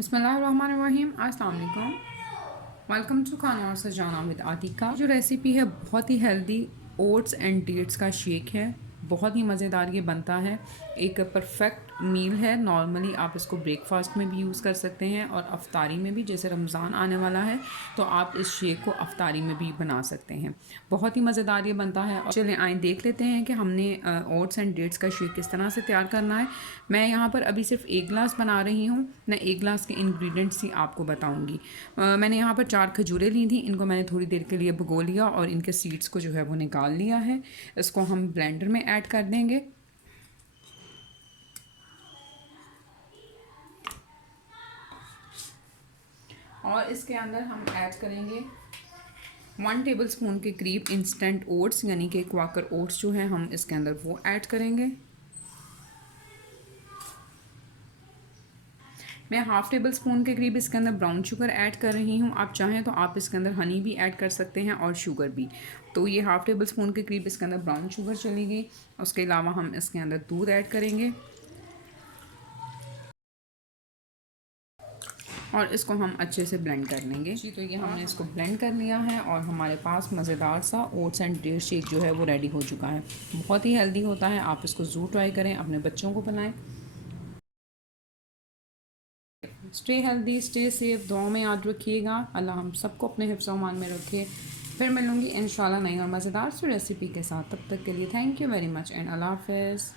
बिस्मिल्लाहिर्रहमानिर्रहीम। अस्सलाम वालेकुम। वेलकम टू खाना और सजाना विद आतिका। जो रेसिपी है बहुत ही हेल्दी ओट्स एंड डेट्स का शेक है। बहुत ही मज़ेदार ये बनता है। एक परफेक्ट मील है। नॉर्मली आप इसको ब्रेकफास्ट में भी यूज़ कर सकते हैं और अफ्तारी में भी। जैसे रमज़ान आने वाला है तो आप इस शेक को अफ्तारी में भी बना सकते हैं। बहुत ही मज़ेदार ये बनता है। और चलें आए देख लेते हैं कि हमने ओट्स एंड डेट्स का शेक किस तरह से तैयार करना है। मैं यहाँ पर अभी सिर्फ 1 गिलास बना रही हूँ। मैं 1 गिलास के इंग्रेडिएंट्स ही आपको बताऊँगी। मैंने यहाँ पर 4 खजूरें ली थी। इनको मैंने थोड़ी देर के लिए भिगो लिया और इनके सीड्स को जो है वो निकाल लिया है। इसको हम ब्लेंडर में ऐड कर देंगे। और इसके अंदर हम ऐड करेंगे 1 टेबल स्पून के करीब इंस्टेंट ओट्स, यानी कि क्वाकर ओट्स जो है हम इसके अंदर वो ऐड करेंगे। मैं हाफ़ टेबल स्पून के करीब इसके अंदर ब्राउन शुगर ऐड कर रही हूँ। आप चाहें तो आप इसके अंदर हनी भी ऐड कर सकते हैं और शुगर भी। तो ये हाफ़ टेबल स्पून के करीब इसके अंदर ब्राउन शुगर चली गई। उसके अलावा हम इसके अंदर दूध ऐड करेंगे और इसको हम अच्छे से ब्लेंड कर लेंगे। जी, तो ये हमने इसको ब्लेंड कर लिया है और हमारे पास मज़ेदार सा ओट्स एंड डेट्स शेक जो है वो रेडी हो चुका है। बहुत ही हेल्दी होता है। आप इसको ज़रूर ट्राई करें, अपने बच्चों को बनाएं। स्टे हेल्दी, स्टे सेफ, दुआ में याद रखिएगा। अल्लाह हम सबको अपने हिफ्ज़ अमान में रखे। फिर मिलूँगी इंशाल्लाह नई और मज़ेदार सी रेसिपी के साथ। तब तक के लिए thank you very much and अल्लाह हाफ़िज़।